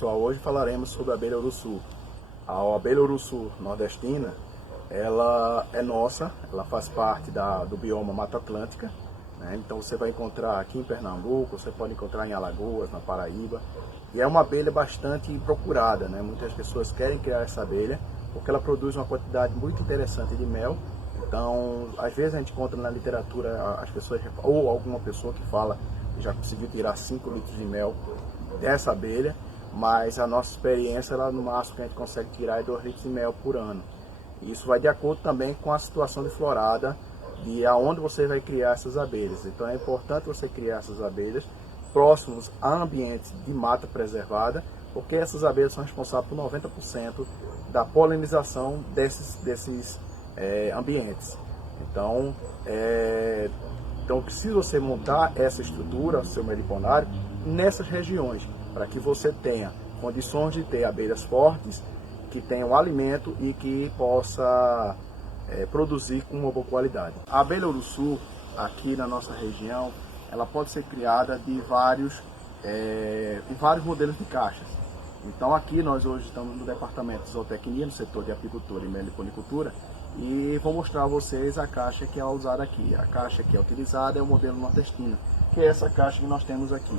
Pessoal, hoje falaremos sobre a abelha uruçu. A abelha uruçu nordestina, ela é nossa, ela faz parte do bioma Mata Atlântica, né? Então você vai encontrar aqui em Pernambuco, você pode encontrar em Alagoas, na Paraíba, e é uma abelha bastante procurada, né? Muitas pessoas querem criar essa abelha porque ela produz uma quantidade muito interessante de mel. Então, às vezes a gente encontra na literatura as pessoas, ou alguma pessoa que fala que já conseguiu tirar 5 litros de mel dessa abelha, mas a nossa experiência, ela, no máximo que a gente consegue tirar é 2 litros de mel por ano. Isso vai de acordo também com a situação de florada, de aonde você vai criar essas abelhas. Então é importante você criar essas abelhas próximos a ambientes de mata preservada, porque essas abelhas são responsáveis por 90% da polinização desses ambientes. Então, precisa você montar essa estrutura, seu meliponário, nessas regiões, para que você tenha condições de ter abelhas fortes, que tenham alimento e que possa produzir com uma boa qualidade. A abelha uruçu, aqui na nossa região, ela pode ser criada de vários modelos de caixas. Então aqui nós hoje estamos no departamento de zootecnia, no setor de apicultura e meliponicultura, e vou mostrar a vocês a caixa que é usada aqui. A caixa que é utilizada é o modelo nordestino, que é essa caixa que nós temos aqui.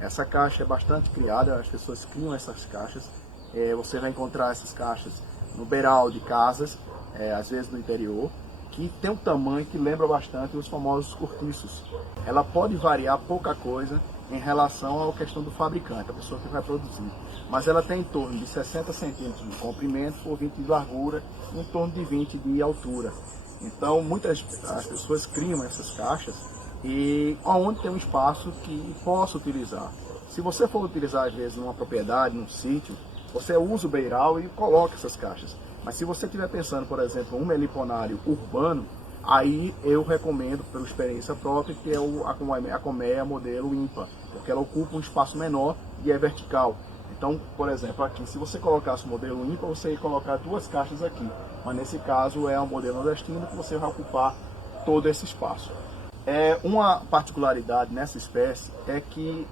Essa caixa é bastante criada, as pessoas criam essas caixas. Você vai encontrar essas caixas no beiral de casas, às vezes no interior, que tem um tamanho que lembra bastante os famosos cortiços. Ela pode variar pouca coisa em relação à questão do fabricante, a pessoa que vai produzir. Mas ela tem em torno de 60 centímetros de comprimento por 20 de largura e em torno de 20 de altura. Então, as pessoas criam essas caixas e onde tem um espaço que possa utilizar. Se você for utilizar, às vezes, numa propriedade, num sítio, você usa o beiral e coloca essas caixas. Mas se você estiver pensando, por exemplo, um meliponário urbano, aí eu recomendo, pela experiência própria, que é a colmeia modelo ímpar, porque ela ocupa um espaço menor e é vertical. Então, por exemplo, aqui, se você colocasse o modelo ímpar, você ia colocar 2 caixas aqui. Mas nesse caso é um modelo nordestino que você vai ocupar todo esse espaço. Uma particularidade nessa espécie é que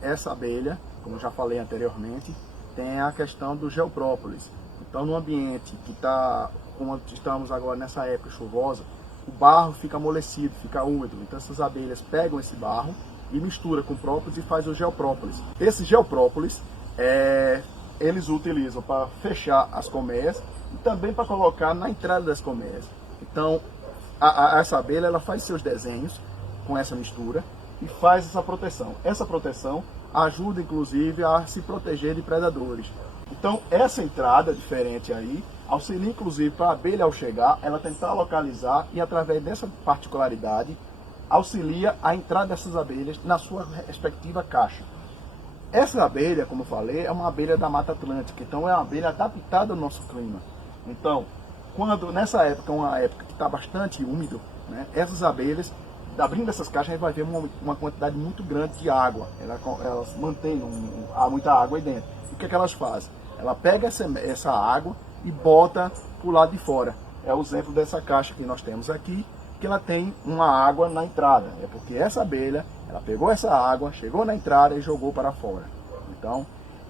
essa abelha, como já falei anteriormente, tem a questão do geoprópolis. Então, no ambiente que está, como estamos agora nessa época chuvosa, o barro fica amolecido, fica úmido. Então, essas abelhas pegam esse barro e misturam com própolis e faz o geoprópolis. Esse geoprópolis, eles utilizam para fechar as colmeias e também para colocar na entrada das colmeias. Então, essa abelha, ela faz seus desenhos com essa mistura e faz essa proteção. Essa proteção ajuda, inclusive, a se proteger de predadores. Então, essa entrada diferente aí auxilia, inclusive, para a abelha, ao chegar, ela tentar localizar e, através dessa particularidade, auxilia a entrada dessas abelhas na sua respectiva caixa. Essa abelha, como eu falei, é uma abelha da Mata Atlântica, então é uma abelha adaptada ao nosso clima. Então, nessa época, uma época que está bastante úmido, né, essas abelhas, abrindo essas caixas, a gente vai ver uma quantidade muito grande de água. Elas mantêm muita água aí dentro. E o que elas fazem? Ela pega essa água e bota para o lado de fora. É o exemplo dessa caixa que nós temos aqui, que ela tem uma água na entrada. É porque essa abelha, ela pegou essa água, chegou na entrada e jogou para fora. Então,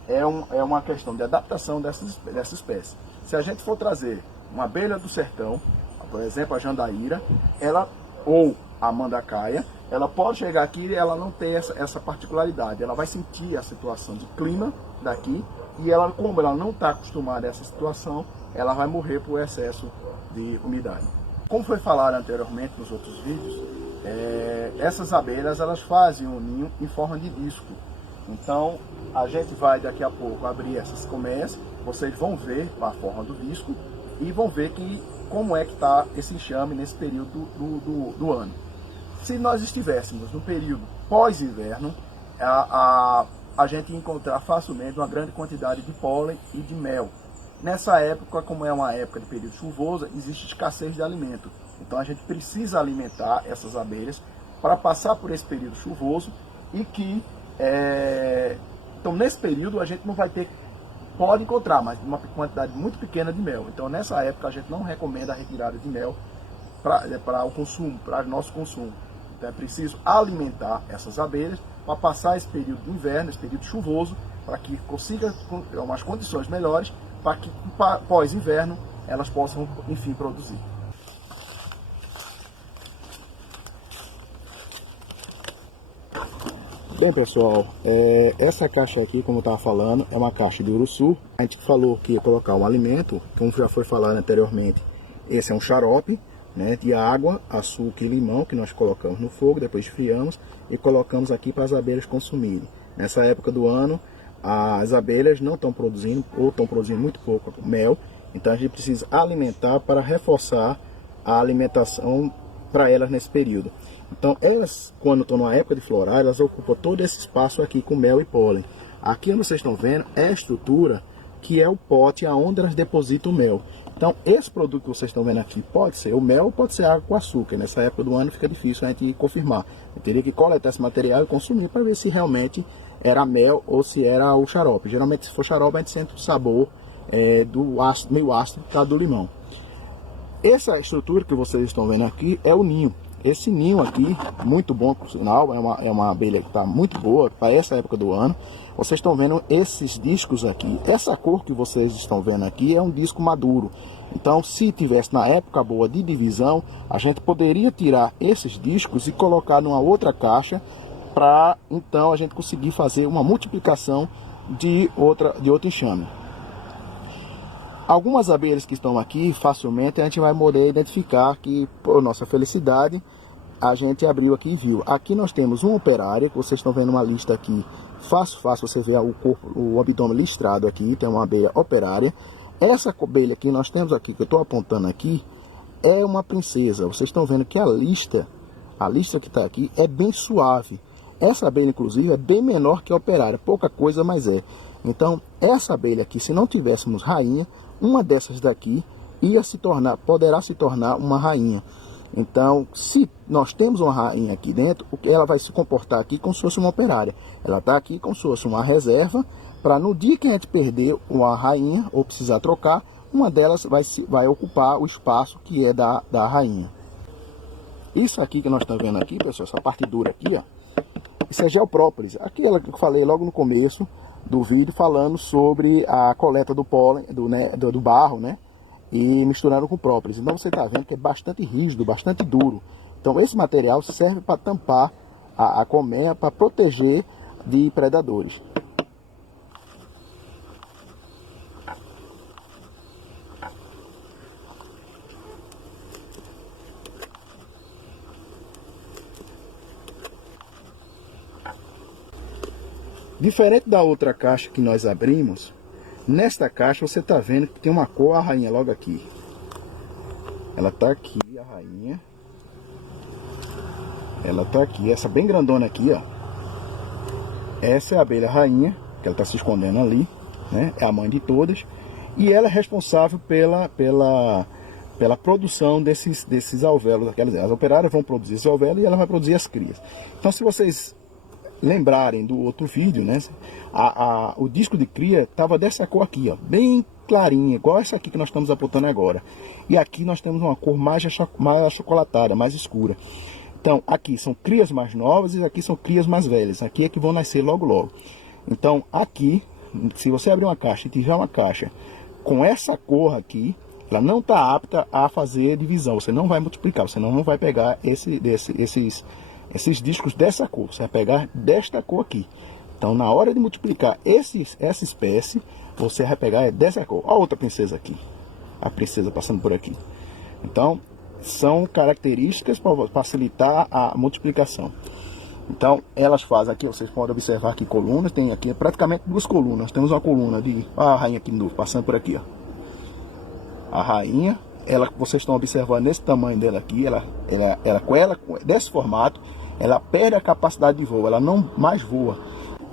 é uma questão de adaptação dessa espécie. Se a gente for trazer uma abelha do sertão, por exemplo, a jandaíra, ou a mandacaia, ela pode chegar aqui e ela não ter essa particularidade. Ela vai sentir a situação de clima daqui e como ela não está acostumada a essa situação, ela vai morrer por excesso de umidade. Como foi falado anteriormente nos outros vídeos, essas abelhas, elas fazem um ninho em forma de disco. Então, a gente vai daqui a pouco abrir essas colmeias, vocês vão ver a forma do disco e vão ver como é que está esse enxame nesse período do ano. Se nós estivéssemos no período pós-inverno, a gente ia encontrar facilmente uma grande quantidade de pólen e de mel. Nessa época, como é uma época de período chuvoso, existe escassez de alimento. Então a gente precisa alimentar essas abelhas para passar por esse período chuvoso e então nesse período a gente não vai ter, pode encontrar, mas uma quantidade muito pequena de mel. Então nessa época a gente não recomenda a retirada de mel para o consumo, para o nosso consumo. Então é preciso alimentar essas abelhas para passar esse período de inverno, esse período chuvoso, para que consiga umas condições melhores, para que pós-inverno elas possam, enfim, produzir. Bem, pessoal, essa caixa aqui, como eu estava falando, é uma caixa de uruçu. A gente falou que ia colocar um alimento, como já foi falado anteriormente, esse é um xarope, né, de água, açúcar e limão, que nós colocamos no fogo, depois esfriamos e colocamos aqui para as abelhas consumirem. Nessa época do ano, as abelhas não estão produzindo, ou estão produzindo muito pouco mel, então a gente precisa alimentar para reforçar a alimentação para elas nesse período. Então elas, quando estão numa época de florar, elas ocupam todo esse espaço aqui com mel e pólen. Aqui onde vocês estão vendo é a estrutura que é o pote aonde elas depositam o mel. Então esse produto que vocês estão vendo aqui pode ser o mel, pode ser água com açúcar. Nessa época do ano fica difícil a gente confirmar. Eu teria que coletar esse material e consumir para ver se realmente era mel ou se era o xarope. Geralmente se for xarope a gente sente o sabor do ácido, meio ácido do limão. Essa estrutura que vocês estão vendo aqui é o ninho. Esse ninho aqui, muito bom por sinal, é uma abelha que está muito boa para essa época do ano. Vocês estão vendo esses discos aqui. Essa cor que vocês estão vendo aqui é um disco maduro. Então, se tivesse na época boa de divisão, a gente poderia tirar esses discos e colocar numa outra caixa para então a gente conseguir fazer uma multiplicação de outro enxame. Algumas abelhas que estão aqui, facilmente a gente vai poder identificar que, por nossa felicidade, a gente abriu aqui e viu. Aqui nós temos um operário, que vocês estão vendo uma lista aqui, fácil você ver o corpo, o abdômen listrado aqui, tem uma abelha operária. Essa abelha que nós temos aqui, que eu estou apontando aqui, é uma princesa. Vocês estão vendo que a lista que está aqui é bem suave. Essa abelha, inclusive, é bem menor que a operária, pouca coisa, mas é. Então, essa abelha aqui, se não tivéssemos rainha, uma dessas daqui poderá se tornar uma rainha. Então, se nós temos uma rainha aqui dentro, ela vai se comportar aqui como se fosse uma operária. Ela está aqui como se fosse uma reserva, para no dia que a gente perder uma rainha, ou precisar trocar, uma delas vai ocupar o espaço que é da rainha. Isso aqui que nós estamos vendo aqui, pessoal, essa parte dura aqui, ó, isso é geoprópolis. Aquela que eu falei logo no começo do vídeo, falando sobre a coleta do pólen, do barro, né? E misturando com própolis. Então você está vendo que é bastante rígido, bastante duro. Então esse material serve para tampar a colmeia, para proteger de predadores. Diferente da outra caixa que nós abrimos, nesta caixa você está vendo que tem uma cor, a rainha logo aqui. Ela está aqui, a rainha. Ela está aqui, essa bem grandona aqui, ó. Essa é a abelha rainha, que ela está se escondendo ali, né? É a mãe de todas. E ela é responsável pela produção desses alvéolos. As operárias vão produzir esse alvéolo e ela vai produzir as crias. Então, se vocês lembrarem do outro vídeo, né, o disco de cria estava dessa cor aqui, ó, bem clarinha, igual essa aqui que nós estamos apontando agora. E aqui nós temos uma cor mais achocolatada, mais escura. Então aqui são crias mais novas e aqui são crias mais velhas. Aqui é que vão nascer logo logo. Então aqui, se você abrir uma caixa e tiver uma caixa com essa cor aqui, ela não está apta a fazer divisão. Você não vai multiplicar, você não vai pegar esses discos dessa cor, você vai pegar desta cor aqui. Então na hora de multiplicar essa espécie, você vai pegar dessa cor. Olha a outra princesa aqui, a princesa passando por aqui. Então são características para facilitar a multiplicação. Então elas fazem aqui, vocês podem observar aqui colunas, tem aqui praticamente duas colunas. Temos uma coluna de a rainha aqui de novo, passando por aqui, ó. A rainha, vocês estão observando esse tamanho dela aqui, ela desse formato, ela perde a capacidade de voo, ela não mais voa.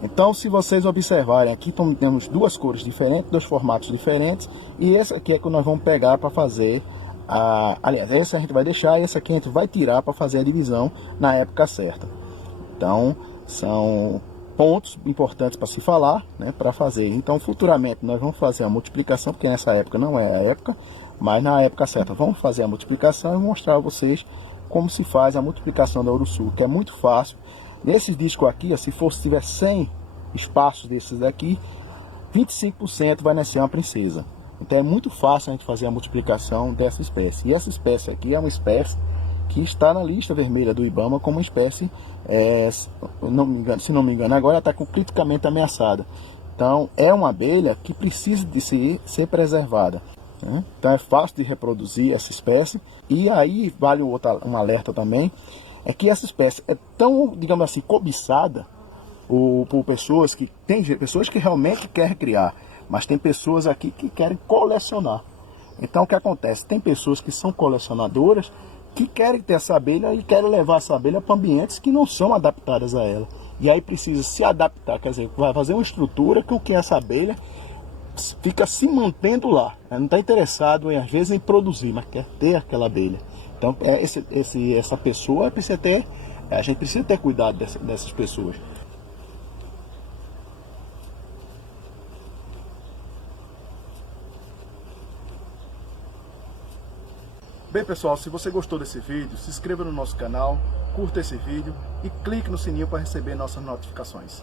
Então, se vocês observarem aqui, temos duas cores diferentes, dois formatos diferentes, e essa aqui é que nós vamos pegar para fazer aliás, essa a gente vai deixar, e essa aqui a gente vai tirar para fazer a divisão na época certa. Então, são pontos importantes para se falar, né, para fazer. Então, futuramente nós vamos fazer a multiplicação, porque nessa época não é a época, mas na época certa vamos fazer a multiplicação e mostrar a vocês como se faz a multiplicação da uruçu, que é muito fácil. Nesse disco aqui, ó, se tiver 100 espaços desses daqui, 25% vai nascer uma princesa. Então é muito fácil a gente fazer a multiplicação dessa espécie. E essa espécie aqui é uma espécie que está na lista vermelha do IBAMA como uma espécie, se não me engano, agora ela está criticamente ameaçada. Então é uma abelha que precisa de ser preservada, né? Então é fácil de reproduzir essa espécie. E aí vale um alerta também, é que essa espécie é tão, digamos assim, cobiçada por pessoas que realmente querem criar, mas tem pessoas aqui que querem colecionar. Então o que acontece? Tem pessoas que são colecionadoras que querem ter essa abelha e querem levar essa abelha para ambientes que não são adaptados a ela. E aí precisa se adaptar, quer dizer, vai fazer uma estrutura que essa abelha fica se mantendo lá. Ela não está interessado, às vezes, em produzir, mas quer ter aquela abelha. Então essa pessoa precisa ter, a gente precisa ter cuidado dessas pessoas. Bem pessoal, se você gostou desse vídeo, se inscreva no nosso canal, curta esse vídeo e clique no sininho para receber nossas notificações.